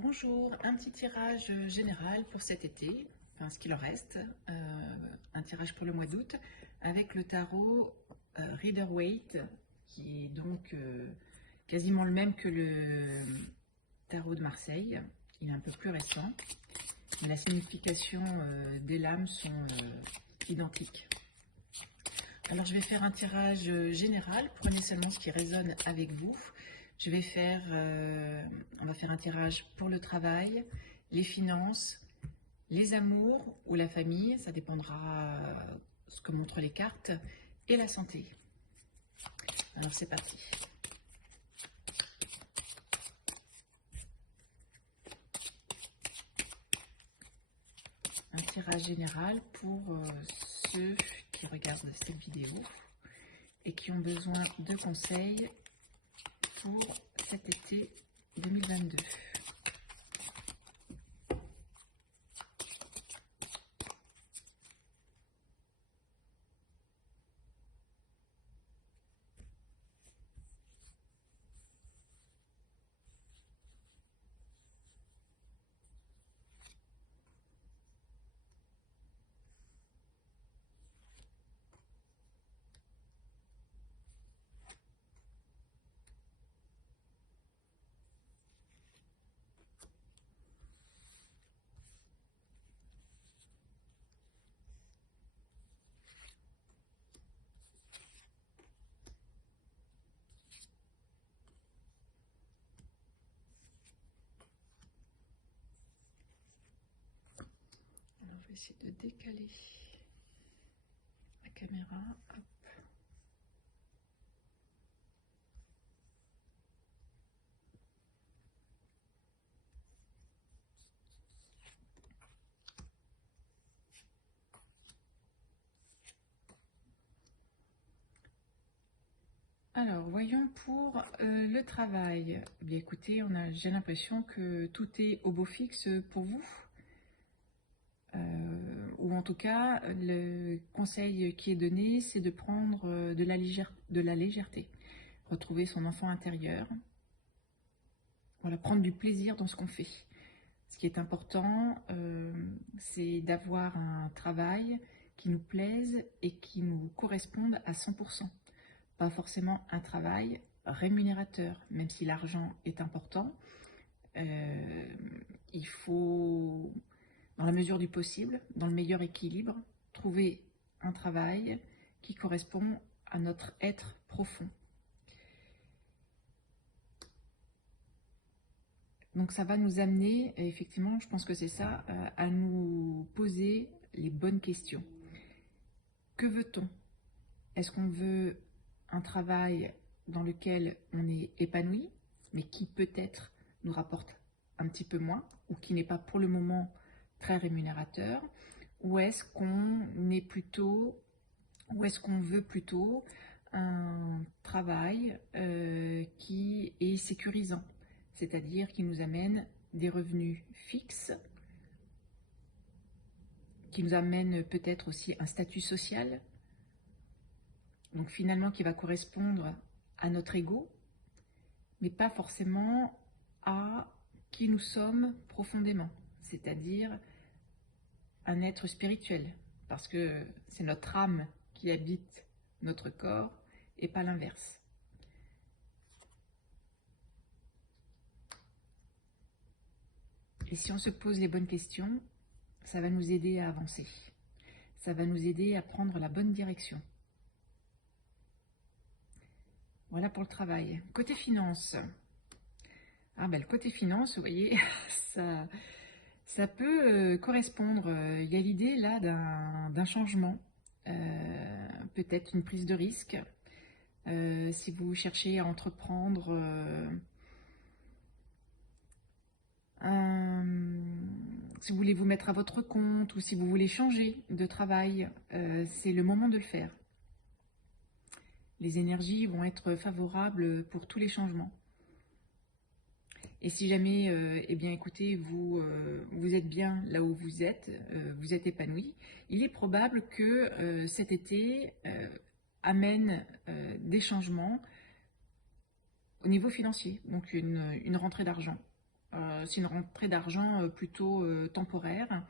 Bonjour, un petit tirage général pour cet été, enfin ce qu'il en reste, un tirage pour le mois d'août avec le tarot Rider-Waite qui est donc quasiment le même que le tarot de Marseille. Il est un peu plus récent, mais la signification des lames sont identiques. Alors je vais faire un tirage général, prenez seulement ce qui résonne avec vous. On va faire un tirage pour le travail, les finances, les amours ou la famille, ça dépendra ce que montrent les cartes, et la santé. Alors c'est parti. Un tirage général pour ceux qui regardent cette vidéo et qui ont besoin de conseils pour cet été 2022. Alors, je vais essayer de décaler la caméra. Hop. Alors, voyons pour le travail. Eh bien, écoutez, j'ai l'impression que tout est au beau fixe pour vous. Ou en tout cas, le conseil qui est donné, c'est de prendre de la légèreté. Retrouver son enfant intérieur. Voilà, prendre du plaisir dans ce qu'on fait. Ce qui est important, c'est d'avoir un travail qui nous plaise et qui nous corresponde à 100%. Pas forcément un travail rémunérateur, même si l'argent est important. Il faut, dans la mesure du possible, dans le meilleur équilibre, trouver un travail qui correspond à notre être profond. Donc ça va nous amener, effectivement, je pense que c'est ça, à nous poser les bonnes questions. Que veut-on? Est-ce qu'on veut un travail dans lequel on est épanoui, mais qui peut-être nous rapporte un petit peu moins, ou qui n'est pas pour le moment très rémunérateur? Ou est-ce qu'on veut plutôt un travail qui est sécurisant, c'est-à-dire qui nous amène des revenus fixes, qui nous amène peut-être aussi un statut social, donc finalement qui va correspondre à notre ego, mais pas forcément à qui nous sommes profondément, c'est-à-dire un être spirituel, parce que c'est notre âme qui habite notre corps et pas l'inverse. Et si on se pose les bonnes questions, ça va nous aider à avancer. Ça va nous aider à prendre la bonne direction. Voilà pour le travail. Côté finance. Le côté finance, vous voyez, ça peut correspondre. Il y a l'idée là d'un changement, peut-être une prise de risque. Si vous cherchez à entreprendre si vous voulez vous mettre à votre compte ou si vous voulez changer de travail, c'est le moment de le faire. Les énergies vont être favorables pour tous les changements. Et si jamais, eh bien, écoutez, vous êtes bien là où vous êtes épanoui, il est probable que cet été amène des changements au niveau financier, donc une rentrée d'argent. C'est une rentrée d'argent plutôt temporaire,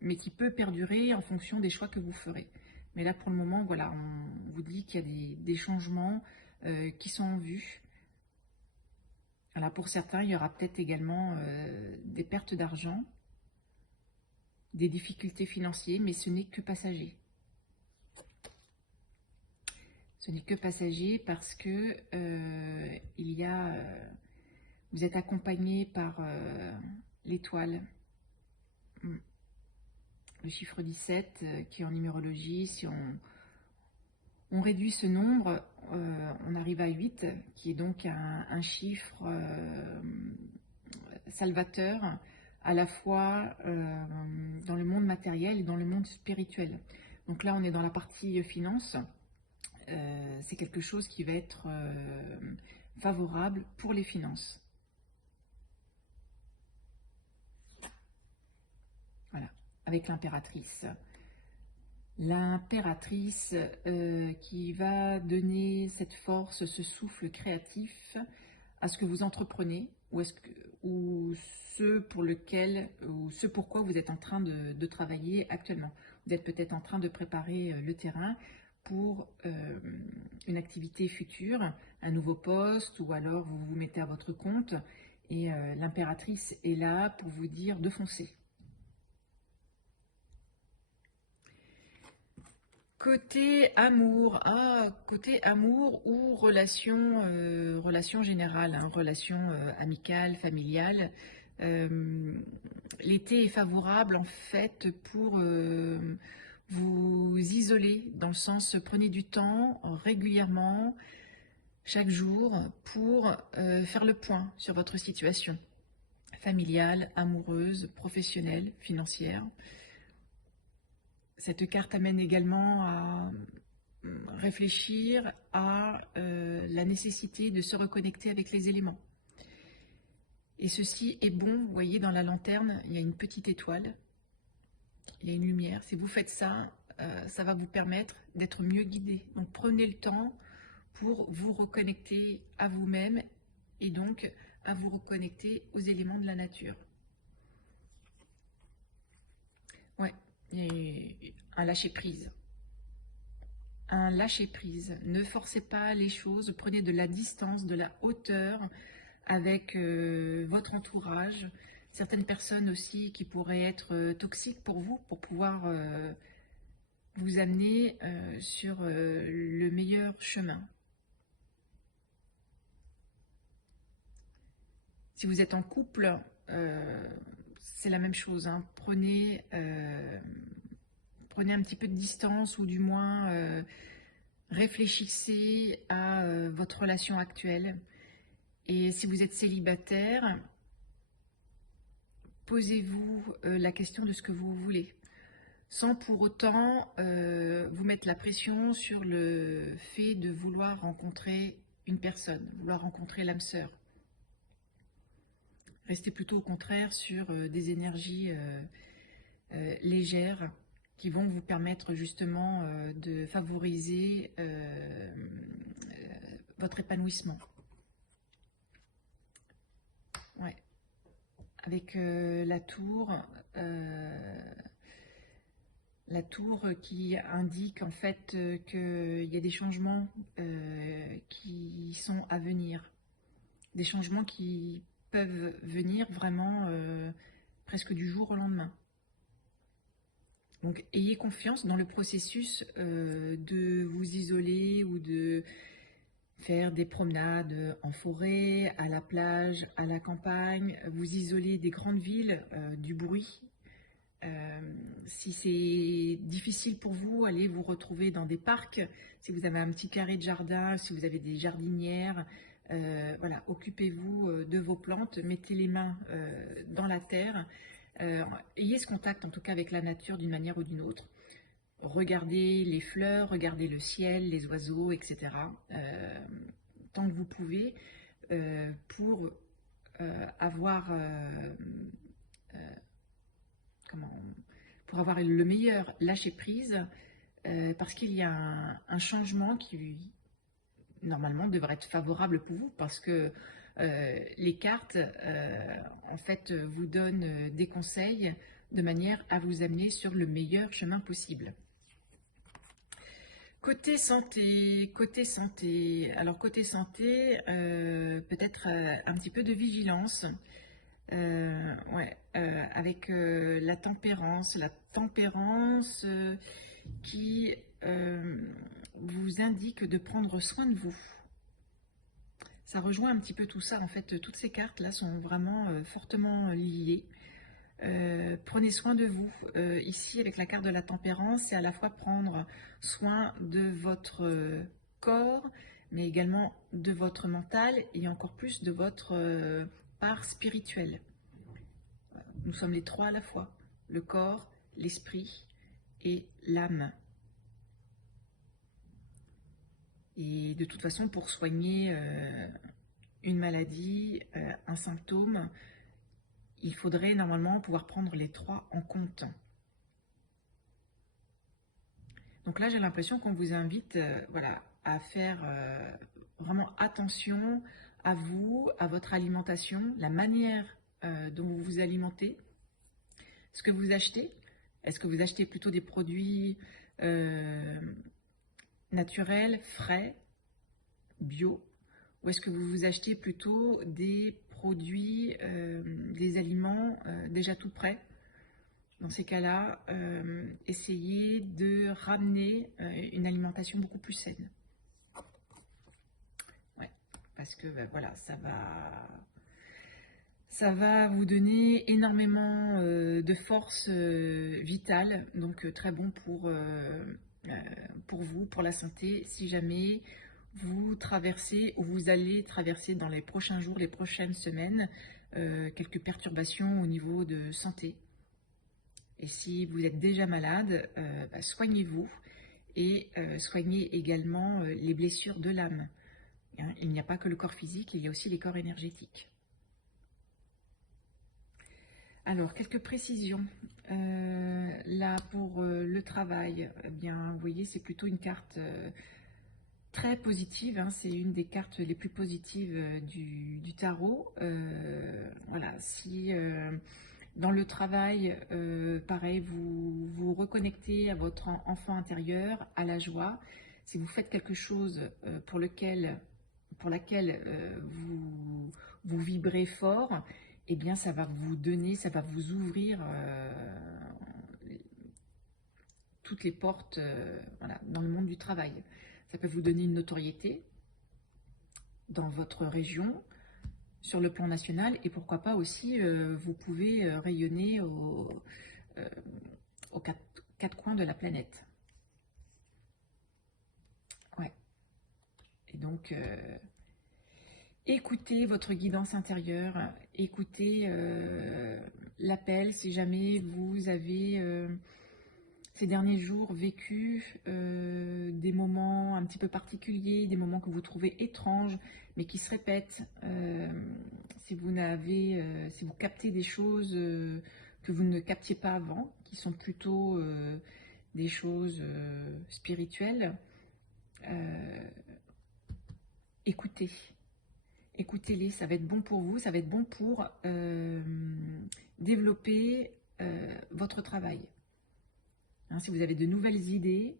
mais qui peut perdurer en fonction des choix que vous ferez. Mais là, pour le moment, voilà, on vous dit qu'il y a des changements qui sont en vue. Alors, pour certains, il y aura peut-être également des pertes d'argent, des difficultés financières, mais ce n'est que passager. Ce n'est que passager parce que vous êtes accompagné par l'étoile, le chiffre 17 qui est en numérologie. Si on réduit ce nombre, on arrive à 8, qui est donc un chiffre salvateur, à la fois dans le monde matériel et dans le monde spirituel. Donc là, on est dans la partie finance. C'est quelque chose qui va être favorable pour les finances. Voilà, avec l'impératrice. L'impératrice qui va donner cette force, ce souffle créatif à ce que vous entreprenez ou ce pourquoi vous êtes en train de travailler actuellement. Vous êtes peut-être en train de préparer le terrain pour une activité future, un nouveau poste, ou alors vous vous mettez à votre compte et l'impératrice est là pour vous dire de foncer. Côté amour, côté amour ou relation, relation générale, hein, relation amicale, familiale, l'été est favorable en fait pour vous isoler, dans le sens prenez du temps régulièrement, chaque jour, pour faire le point sur votre situation familiale, amoureuse, professionnelle, financière. Cette carte amène également à réfléchir à la nécessité de se reconnecter avec les éléments. Et ceci est bon, vous voyez dans la lanterne, il y a une petite étoile, il y a une lumière. Si vous faites ça, ça va vous permettre d'être mieux guidé. Donc prenez le temps pour vous reconnecter à vous-même et donc à vous reconnecter aux éléments de la nature. Ouais, et un lâcher-prise. Un lâcher-prise. Ne forcez pas les choses, prenez de la distance, de la hauteur avec votre entourage. Certaines personnes aussi qui pourraient être toxiques pour vous, pour pouvoir vous amener sur le meilleur chemin. Si vous êtes en couple, c'est la même chose, hein. Prenez un petit peu de distance, ou du moins réfléchissez à votre relation actuelle. Et si vous êtes célibataire, posez-vous la question de ce que vous voulez, sans pour autant vous mettre la pression sur le fait de vouloir rencontrer une personne, vouloir rencontrer l'âme sœur. Restez plutôt au contraire sur des énergies légères qui vont vous permettre justement de favoriser votre épanouissement. Ouais. Avec la tour qui indique en fait qu'il y a des changements qui sont à venir, des changements qui peuvent venir vraiment presque du jour au lendemain. Donc ayez confiance dans le processus de vous isoler ou de faire des promenades en forêt, à la plage, à la campagne, vous isoler des grandes villes, du bruit. Si c'est difficile pour vous, allez vous retrouver dans des parcs. Si vous avez un petit carré de jardin, si vous avez des jardinières, voilà, occupez-vous de vos plantes, mettez les mains dans la terre. Ayez ce contact en tout cas avec la nature d'une manière ou d'une autre. Regardez les fleurs, regardez le ciel, les oiseaux, etc. Tant que vous pouvez, pour avoir le meilleur lâcher prise, parce qu'il y a un changement qui normalement devrait être favorable pour vous, parce que Les cartes, en fait, vous donnent des conseils de manière à vous amener sur le meilleur chemin possible. Côté santé, alors côté santé, peut-être un petit peu de vigilance, ouais, avec la tempérance qui vous indique de prendre soin de vous. Ça rejoint un petit peu tout ça, en fait, toutes ces cartes-là sont vraiment fortement liées. Prenez soin de vous. Ici, avec la carte de la tempérance, c'est à la fois prendre soin de votre corps, mais également de votre mental et encore plus de votre part spirituelle. Nous sommes les trois à la fois, le corps, l'esprit et l'âme. Et de toute façon, pour soigner une maladie, un symptôme, il faudrait normalement pouvoir prendre les trois en compte. Donc là, j'ai l'impression qu'on vous invite voilà, à faire vraiment attention à vous, à votre alimentation, la manière dont vous vous alimentez, ce que vous achetez. Est-ce que vous achetez plutôt des produits naturels, frais, bio, ou est-ce que vous vous achetez plutôt des produits, des aliments déjà tout prêts? Dans ces cas-là, essayez de ramener une alimentation beaucoup plus saine. Ouais, parce que voilà, ça va vous donner énormément de force vitale, donc très bon pour vous, pour la santé, si jamais vous traversez ou vous allez traverser dans les prochains jours, les prochaines semaines, quelques perturbations au niveau de santé. Et si vous êtes déjà malade, soignez-vous et soignez également les blessures de l'âme. Hein, il n'y a pas que le corps physique, il y a aussi les corps énergétiques. Alors, quelques précisions. Là, pour le travail, eh bien, vous voyez, c'est plutôt une carte très positive. Hein, c'est une des cartes les plus positives du tarot. Voilà, si dans le travail, pareil, vous vous reconnectez à votre enfant intérieur, à la joie. Si vous faites quelque chose pour laquelle vous vibrez fort, eh bien, ça va vous donner, ça va vous ouvrir toutes les portes voilà, dans le monde du travail. Ça peut vous donner une notoriété dans votre région, sur le plan national, et pourquoi pas aussi, vous pouvez rayonner aux quatre coins de la planète. Ouais. Et donc, écoutez votre guidance intérieure, écoutez l'appel si jamais vous avez ces derniers jours vécu des moments un petit peu particuliers, des moments que vous trouvez étranges, mais qui se répètent. Si vous captez des choses que vous ne captiez pas avant, qui sont plutôt des choses spirituelles, écoutez. Écoutez-les, ça va être bon pour vous, ça va être bon pour développer votre travail. Hein, si vous avez de nouvelles idées,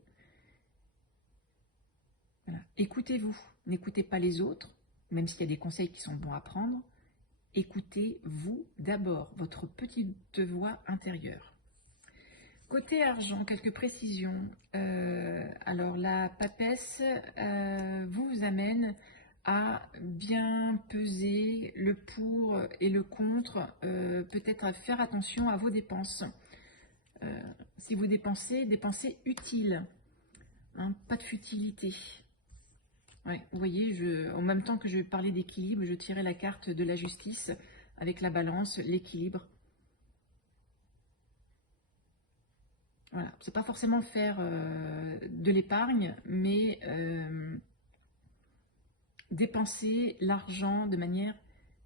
voilà. Écoutez-vous, n'écoutez pas les autres, même s'il y a des conseils qui sont bons à prendre. Écoutez-vous d'abord, votre petite voix intérieure. Côté argent, quelques précisions. Alors la papesse vous amène à bien peser le pour et le contre, peut-être à faire attention à vos dépenses. Si vous dépensez utile, hein, pas de futilité. Ouais, vous voyez, en même temps que je parlais d'équilibre, je tirais la carte de la justice avec la balance, l'équilibre. Voilà, c'est pas forcément faire de l'épargne, mais dépenser l'argent de manière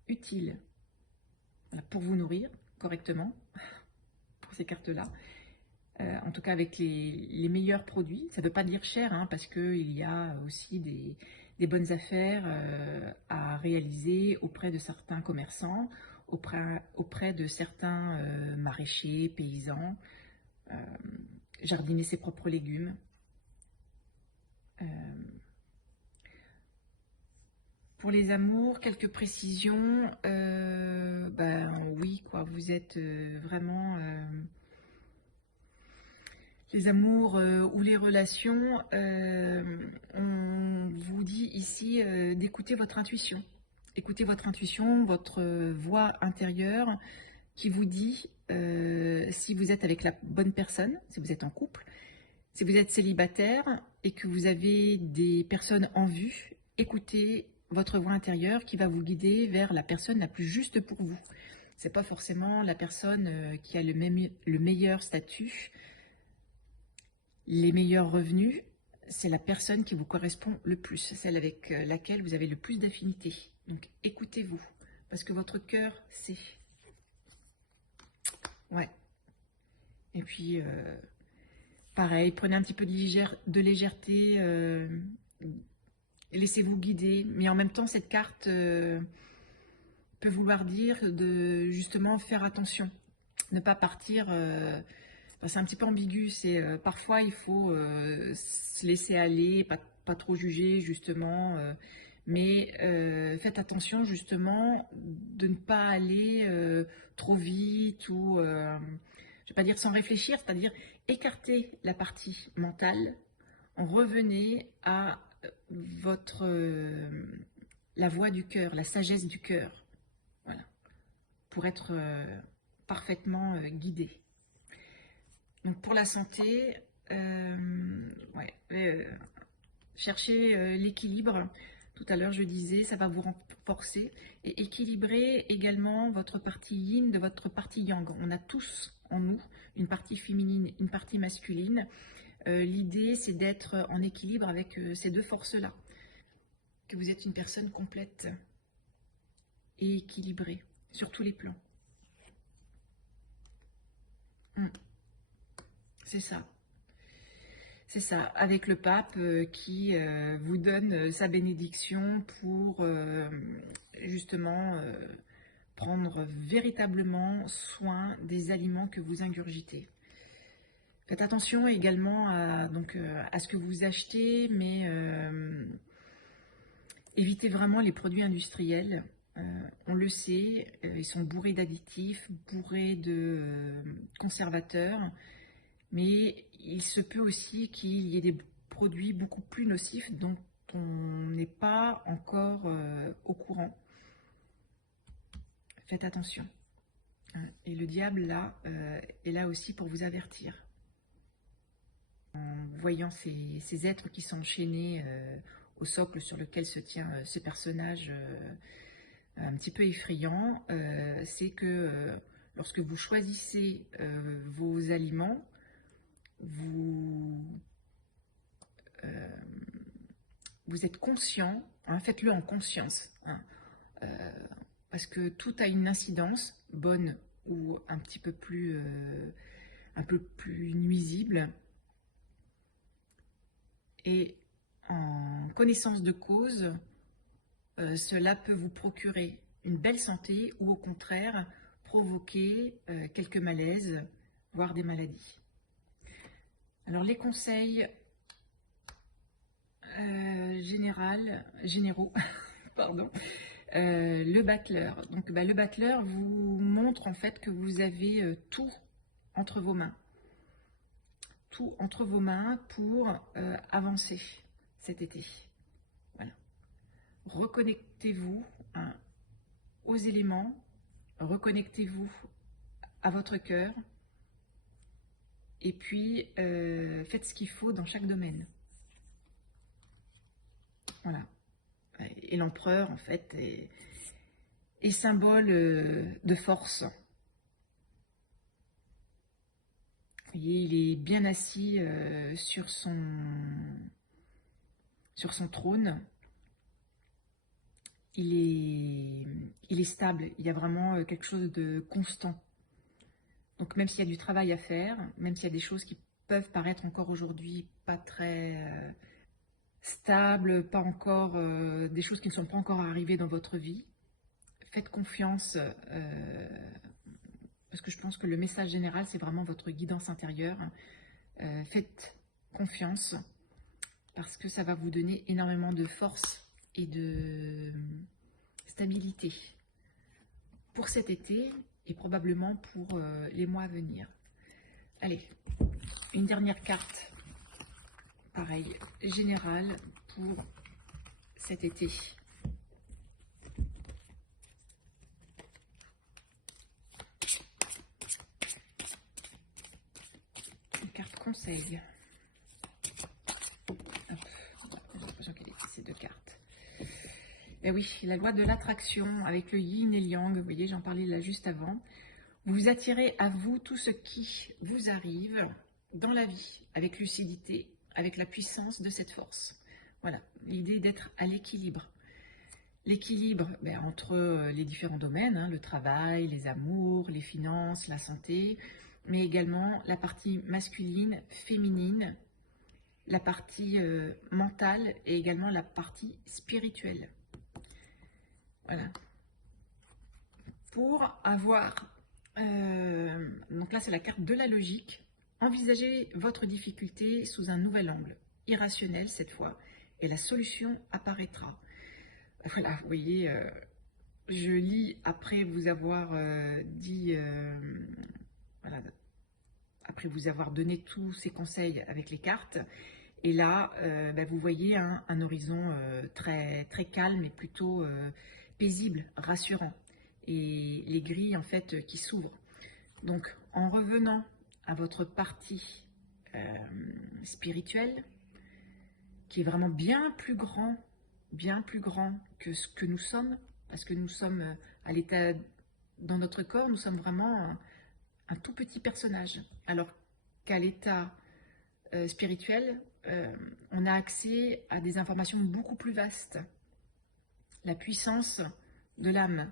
utile, voilà, pour vous nourrir correctement, pour ces cartes-là. En tout cas avec les meilleurs produits. Ça ne veut pas dire cher, hein, parce qu'il y a aussi des des bonnes affaires à réaliser auprès de certains commerçants, auprès de certains maraîchers, paysans, euh, jardiner ses propres légumes. Euh, Pour les amours, quelques précisions. Ben oui, quoi, vous êtes vraiment les amours ou les relations. On vous dit ici d'écouter votre intuition. Écoutez votre intuition, votre voix intérieure qui vous dit si vous êtes avec la bonne personne, si vous êtes en couple, si vous êtes célibataire et que vous avez des personnes en vue, écoutez votre voix intérieure qui va vous guider vers la personne la plus juste pour vous. C'est pas forcément la personne qui a le meilleur statut, les meilleurs revenus. C'est la personne qui vous correspond le plus, celle avec laquelle vous avez le plus d'affinité. Donc écoutez-vous, parce que votre cœur sait. Ouais. Et puis, pareil, prenez un petit peu de légèreté. Laissez-vous guider, mais en même temps, cette carte peut vouloir dire de justement faire attention, ne pas partir. C'est un petit peu ambigu. C'est parfois il faut se laisser aller, pas trop juger justement, mais faites attention justement de ne pas aller trop vite ou je vais pas dire sans réfléchir, c'est-à-dire écarter la partie mentale, revenez à votre la voix du cœur, la sagesse du cœur, voilà, pour être parfaitement guidé. Donc pour la santé, ouais, cherchez l'équilibre. Tout à l'heure je disais, ça va vous renforcer et équilibrer également votre partie yin de votre partie yang. On a tous en nous une partie féminine, une partie masculine. L'idée, c'est d'être en équilibre avec ces deux forces-là. Que vous êtes une personne complète et équilibrée sur tous les plans. C'est ça. C'est ça, avec le pape qui vous donne sa bénédiction pour justement prendre véritablement soin des aliments que vous ingurgitez. Faites attention également à ce que vous achetez, mais évitez vraiment les produits industriels. On le sait, ils sont bourrés d'additifs, bourrés de conservateurs, mais il se peut aussi qu'il y ait des produits beaucoup plus nocifs dont on n'est pas encore au courant. Faites attention. Et le diable, là, est là aussi pour vous avertir. En voyant ces êtres qui sont enchaînés au socle sur lequel se tient ce personnage un petit peu effrayant, c'est que lorsque vous choisissez vos aliments, vous êtes conscient, hein, faites-le en conscience, hein, parce que tout a une incidence, bonne ou un peu plus nuisible. Et en connaissance de cause, cela peut vous procurer une belle santé ou au contraire provoquer quelques malaises, voire des maladies. Alors les conseils généraux, pardon, le battleur. Donc le battleur vous montre en fait que vous avez tout entre vos mains. Tout entre vos mains pour avancer cet été. Voilà. Reconnectez-vous hein, aux éléments, reconnectez-vous à votre cœur et puis faites ce qu'il faut dans chaque domaine. Voilà. Et l'empereur, en fait, est symbole de force. Vous voyez, il est bien assis sur son trône. Il est stable. Il y a vraiment quelque chose de constant. Donc même s'il y a du travail à faire, même s'il y a des choses qui peuvent paraître encore aujourd'hui pas très stable, pas encore, des choses qui ne sont pas encore arrivées dans votre vie. Faites confiance, parce que je pense que le message général, c'est vraiment votre guidance intérieure. Faites confiance, parce que ça va vous donner énormément de force et de stabilité pour cet été et probablement pour les mois à venir. Allez, une dernière carte, pareil, générale pour cet été. Une carte conseil. J'ai l'impression qu'elle est ces deux cartes. Et oui, la loi de l'attraction avec le yin et le yang, vous voyez, j'en parlais là juste avant. Vous attirez à vous tout ce qui vous arrive dans la vie, avec lucidité, avec la puissance de cette force. Voilà, l'idée d'être à l'équilibre. L'équilibre entre les différents domaines, hein, le travail, les amours, les finances, la santé, mais également la partie masculine, féminine, la partie mentale et également la partie spirituelle. Voilà. Pour avoir, donc là c'est la carte de la logique, envisagez votre difficulté sous un nouvel angle, irrationnel cette fois, et la solution apparaîtra. Voilà, vous voyez, je lis après vous avoir dit, voilà, après vous avoir donné tous ces conseils avec les cartes, et là, vous voyez un horizon très, très calme et plutôt paisible, rassurant, et les grilles en fait qui s'ouvrent. Donc, en revenant à votre partie spirituelle, qui est vraiment bien plus grand que ce que nous sommes, parce que nous sommes à l'état, dans notre corps, nous sommes vraiment un tout petit personnage, alors qu'à l'état spirituel, on a accès à des informations beaucoup plus vastes, la puissance de l'âme.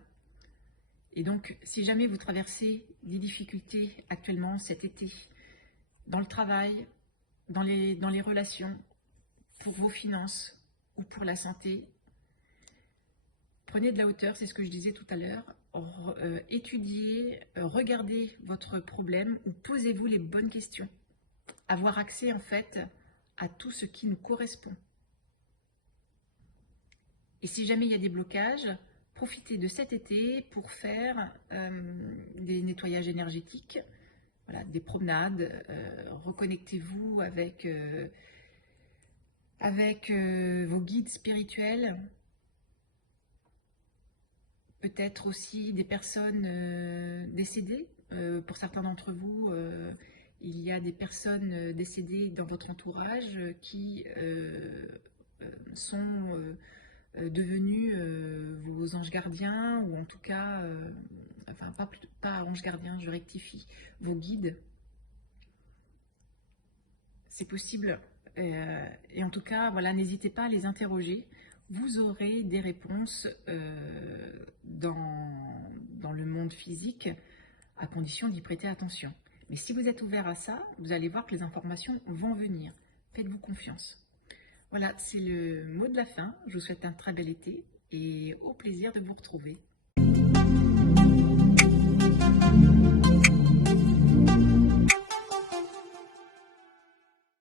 Et donc, si jamais vous traversez des difficultés actuellement cet été, dans le travail, dans les relations, pour vos finances ou pour la santé, prenez de la hauteur, c'est ce que je disais tout à l'heure, étudiez, regardez votre problème ou posez-vous les bonnes questions. Avoir accès en fait à tout ce qui nous correspond. Et si jamais il y a des blocages, profitez de cet été pour faire des nettoyages énergétiques, voilà, des promenades, reconnectez-vous avec vos guides spirituels, peut-être aussi des personnes décédées. Pour certains d'entre vous, il y a des personnes décédées dans votre entourage qui sont devenus vos anges gardiens, ou en tout cas, enfin pas anges gardiens, je rectifie, vos guides. C'est possible. Et en tout cas, voilà, n'hésitez pas à les interroger. Vous aurez des réponses dans le monde physique, à condition d'y prêter attention. Mais si vous êtes ouvert à ça, vous allez voir que les informations vont venir. Faites-vous confiance. Voilà, c'est le mot de la fin. Je vous souhaite un très bel été et au plaisir de vous retrouver.